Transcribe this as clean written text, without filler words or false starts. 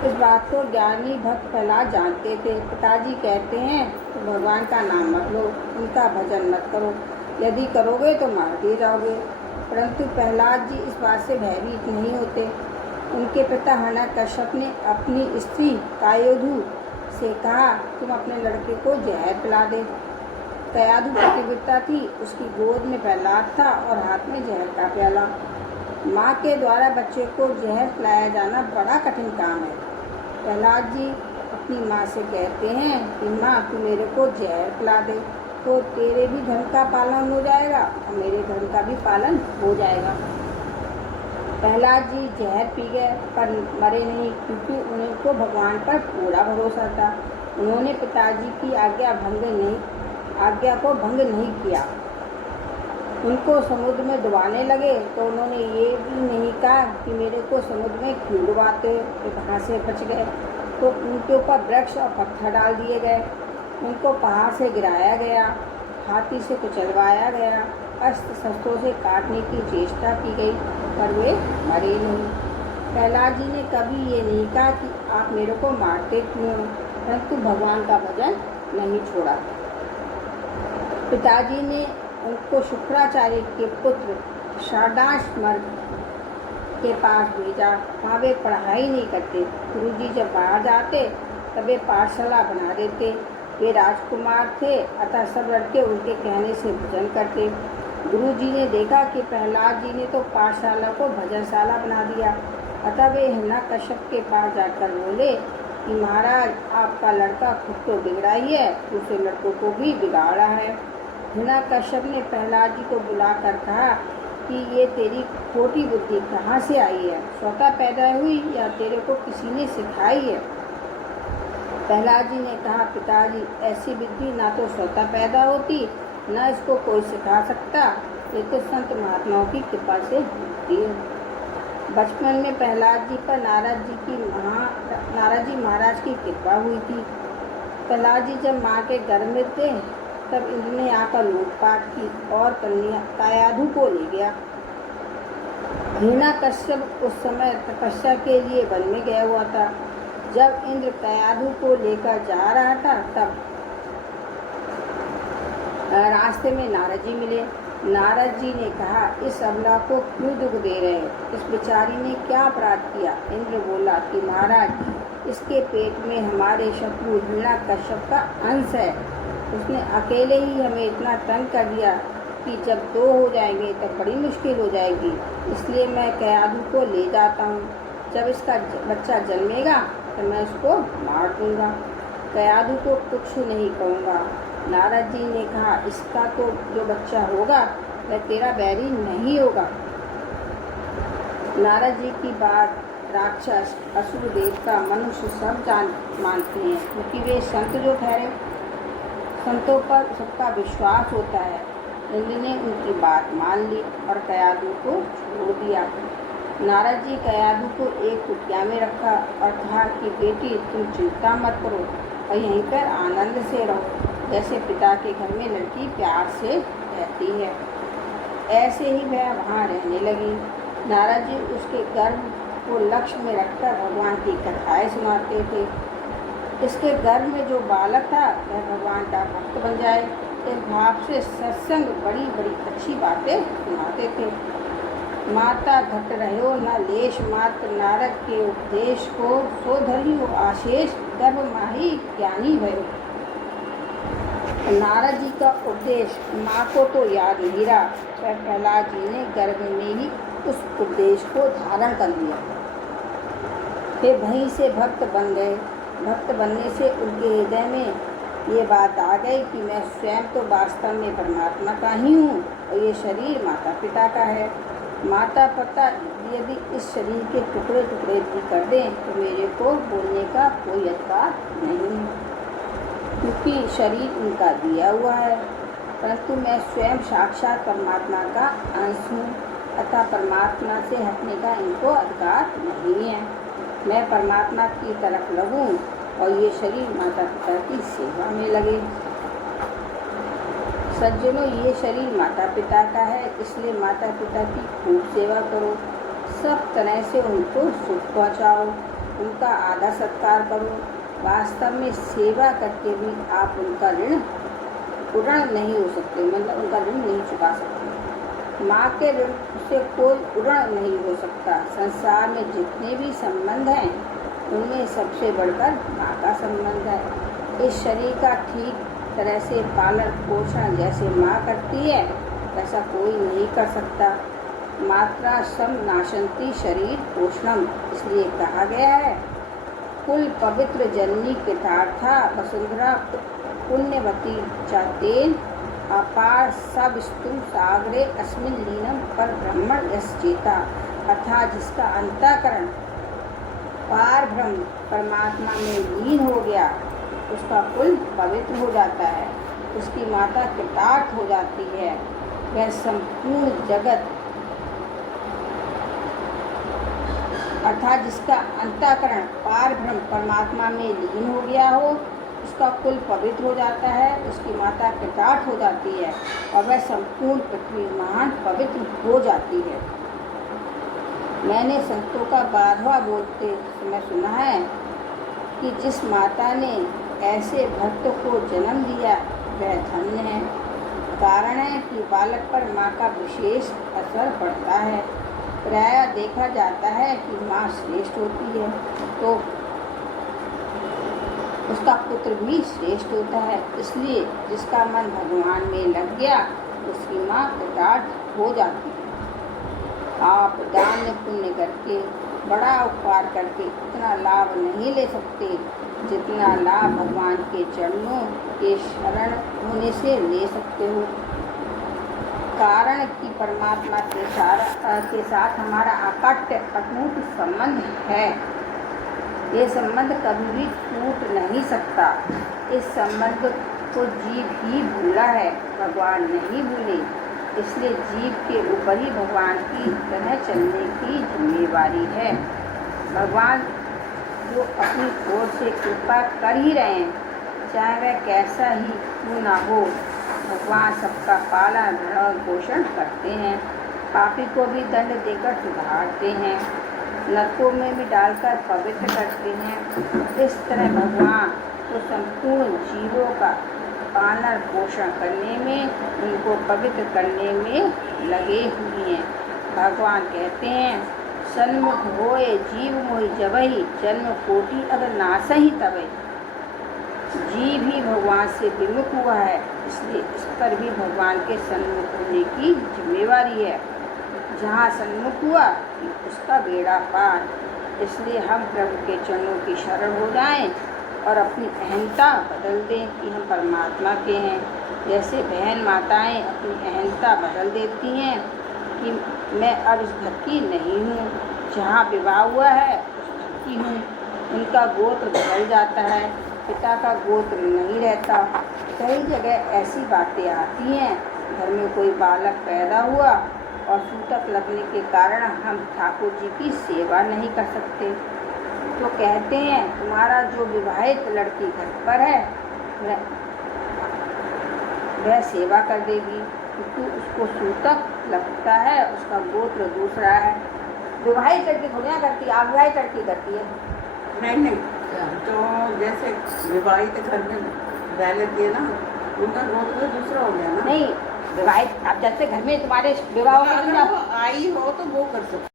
इस बात को ज्ञानी भक्त प्रहलाद जानते थे। पिताजी कहते हैं तो भगवान का नाम मत लो, उनका भजन मत करो, यदि करोगे तो मार दिए जाओगे। परंतु प्रहलाद जी इस बात से भयभीत नहीं होते। उनके पिता हिरण्यकश्यप ने अपनी स्त्री कायोधु से कहा, तुम अपने लड़के को जहर पिला दे। कायोधु पतिव्रता थी, उसकी गोद में प्रहलाद था और हाथ में जहर का प्याला। माँ के द्वारा बच्चे को जहर पिलाया जाना बड़ा कठिन काम है। प्रहलाद जी अपनी माँ से कहते हैं कि माँ तू मेरे को जहर पिला दे तो तेरे भी धर्म का पालन हो जाएगा और मेरे धर्म का भी पालन हो जाएगा। प्रहलाद जी जहर पी गए पर मरे नहीं, क्योंकि उनको भगवान पर पूरा भरोसा था। उन्होंने पिताजी की आज्ञा को भंग नहीं किया। उनको समुद्र में डुबाने लगे तो उन्होंने ये भी नहीं कहा कि मेरे को समुद्र में क्यों डुबाते हो, तो कहाँ से बच गए। तो उनके ऊपर वृक्ष और पत्थर डाल दिए गए, उनको पहाड़ से गिराया गया, हाथी से कुचलवाया गया, अस्त्र शस्त्रों से काटने की चेष्टा की गई, पर वे मरे नहीं। प्रहलाद जी ने कभी ये नहीं कहा कि आप मेरे को मारते क्यों, परंतु भगवान का भजन नहीं छोड़ा। पिताजी ने उनको शुक्राचार्य के पुत्र शार्दाश्मर्ग के पास भेजा। वहाँ वे पढ़ाई नहीं करते। गुरुजी जब बाहर जाते तब वे पाठशाला बना देते। वे राजकुमार थे, अतः सब लड़के उनके कहने से भजन करते। गुरुजी ने देखा कि प्रहलाद जी ने तो पाठशाला को भजनशाला बना दिया, अतः वे हिरण्यकश्यप के पास जाकर बोले कि महाराज आपका लड़का खुद तो बिगड़ा ही है, दूसरे लड़कों को भी बिगाड़ा है। हिरण्यकश्यप ने प्रहलाद जी को बुलाकर कहा कि ये तेरी खोटी बुद्धि कहाँ से आई है, स्वतः पैदा हुई या तेरे को किसी ने सिखाई है। प्रहलाद जी ने कहा, पिताजी ऐसी बुद्धि ना तो स्वतः पैदा होती, न इसको कोई सिखा सकता, ये तो संत महात्माओं की कृपा से होती है। बचपन में प्रहलाद जी पर नारद जी महाराज की कृपा हुई थी। प्रहलाद जी जब माँ के गर्भ में थे तब इंद्र ने आकर लूटपाट की और कन्या कायोधु को ले गया। हिरण्यकश्यप उस समय तपस्या के लिए वन में गया हुआ था। जब इंद्र कायोधु को लेकर जा रहा था तब रास्ते में नारद जी मिले। नारद जी ने कहा, इस अबला को क्यों दुख दे रहे हैं, इस बेचारी ने क्या अपराध किया। इंद्र बोला कि महाराज इसके पेट में हमारे शत्रु हिरण्यकश्यप का अंश है, उसने अकेले ही हमें इतना तंग कर दिया कि जब दो हो जाएंगे तब बड़ी मुश्किल हो जाएगी, इसलिए मैं कायोधु को ले जाता हूँ। जब इसका बच्चा जन्मेगा तो मैं इसको मार दूँगा, कायोधु को कुछ नहीं कहूँगा। नारद जी ने कहा, इसका तो जो बच्चा होगा वह तेरा बैरी नहीं होगा। नारद जी की बात राक्षस, असुर, देवता, मनुष्य सब मानते हैं, क्योंकि वे संत जो ठहरे, संतों पर सबका विश्वास होता है। इंद्र ने उनकी बात मान ली और कायोधु को छोड़ दिया। नारद जी कायोधु को एक कुटिया में रखा और कहा कि बेटी तुम चिंता मत करो और यहीं पर आनंद से रहो, जैसे पिता के घर में लड़की प्यार से रहती है, ऐसे ही वह वहाँ रहने लगी। नारद जी उसके गर्भ को लक्ष्य में रखकर भगवान की कथाएं सुनाते थे। इसके गर्भ में जो बालक था वह भगवान का भक्त बन जाए, इस भाव से सत्संग बड़ी बड़ी अच्छी बातें सुनाते थे। माता घट रहो न लेश मात्र, नारद के उपदेश को सो धरियो आशेष, गर्भ माही ज्ञानी भयो। नारद जी का उपदेश माँ को तो याद नहीं रहा, पर प्रहलाद जी ने गर्भ में ही उस उपदेश को धारण कर लिया। वे वहीं से भक्त बन गए। भक्त बनने से उनके हृदय में ये बात आ गई कि मैं स्वयं तो वास्तव में परमात्मा का ही हूँ और ये शरीर माता पिता का है। माता पिता यदि इस शरीर के टुकड़े टुकड़े भी कर दें तो मेरे को बोलने का कोई अधिकार नहीं है, क्योंकि शरीर उनका दिया हुआ है, परंतु मैं स्वयं साक्षात परमात्मा का अंश हूँ, अतः परमात्मा से हटने का इनको अधिकार नहीं है। मैं परमात्मा की तरफ लगूं और ये शरीर माता पिता की सेवा में लगे। सज्जनों, ये शरीर माता पिता का है, इसलिए माता पिता की खूब सेवा करो, सब तरह से उनको सुख पहुँचाओ। उनका आदर सत्कार करो। वास्तव में सेवा करके भी आप उनका ऋण उड़न नहीं हो सकते, मतलब उनका ऋण नहीं चुका सकते। माँ के ऋण से कोई उड़न नहीं हो सकता। संसार में जितने भी संबंध हैं उनमें सबसे बढ़कर माँ का संबंध है। इस शरीर का ठीक तरह से पालन पोषण जैसे माँ करती है वैसा कोई नहीं कर सकता। मात्रा सम नाशंति शरीर पोषणम, इसलिए कहा गया है कुल पवित्र जननी कृतार्था वसुंधरा पुण्यवती चातेन अपार सविस्तुम सागरे अस्मिन लीनम पर ब्रह्मण यस चेता, अर्थात जिसका अंतःकरण पार ब्रह्म परमात्मा में लीन हो गया उसका कुल पवित्र हो जाता है, उसकी माता कृतार्थ हो जाती है। वह संपूर्ण जगत अर्थात जिसका अंतःकरण पार ब्रह्म परमात्मा में लीन हो गया हो उसका कुल पवित्र हो जाता है, उसकी माता कृतार्थ हो जाती है और वह संपूर्ण पृथ्वी महान पवित्र हो जाती है। मैंने संतों का 12वां बोलते समय सुना है कि जिस माता ने ऐसे भक्त को जन्म दिया वह धन्य है। कारण है कि बालक पर माँ का विशेष असर पड़ता है। प्रायः देखा जाता है कि माँ श्रेष्ठ होती है तो उसका पुत्र भी श्रेष्ठ होता है, इसलिए जिसका मन भगवान में लग गया उसकी माँ कृतार्थ हो जाती है। आप दान पुण्य करके बड़ा उपकार करके इतना लाभ नहीं ले सकते जितना लाभ भगवान के चरणों के शरण होने से ले सकते हो। कारण कि परमात्मा के साथ हमारा अकट्ट अटूट संबंध है। ये संबंध कभी भी टूट नहीं सकता। इस संबंध को जीव ही भूला है, भगवान नहीं भूले। इसलिए जीव के ऊपर ही भगवान की तरह चलने की जिम्मेवारी है। भगवान जो अपनी ओर से कृपा कर ही रहे हैं, चाहे वह कैसा ही क्यों ना हो, भगवान सबका पालन भरण पोषण करते हैं। पापी को भी दंड देकर सुधारते हैं, नरकों में भी डालकर पवित्र करते हैं। इस तरह भगवान तो संपूर्ण जीवों का पालन पोषण करने में, उनको पवित्र करने में लगे हुए हैं। भगवान कहते हैं सन्मुख होए जीव मोहि जबहि, जन्म कोटि अगर नासहि तबहि। जीव ही भगवान से विमुख हुआ है, इसलिए इस पर भी भगवान के सन्मुख होने की जिम्मेवारी है। जहाँ सन्मुख हुआ उसका बेड़ा पार। इसलिए हम प्रभु के चरणों की शरण हो जाएं और अपनी अहंता बदल दें कि हम परमात्मा के हैं। जैसे बहन माताएं अपनी अहंता बदल देती हैं कि मैं अब इस घर की नहीं हूँ, जहाँ विवाह हुआ है उस घर की हूँ। उनका गोत्र बदल जाता है, पिता का गोत्र नहीं रहता। कई जगह ऐसी बातें आती हैं, घर में कोई बालक पैदा हुआ और सूतक लगने के कारण हम ठाकुर जी की सेवा नहीं कर सकते, तो कहते हैं तुम्हारा जो विवाहित लड़की घर पर है वह सेवा कर देगी, क्योंकि उसको सूतक लगता है, उसका गोत्र दूसरा है। विवाहित लड़की थोड़ी ना करती है, अविवाहित लड़की करती है। नहीं, तो जैसे विवाहित घर में रह लेती है ना, उनका गोत्र दूसरा हो गया ना। नहीं, विवाहित अब जैसे घर में तुम्हारे विवाह अगर वो आई हो तो वो कर सकते।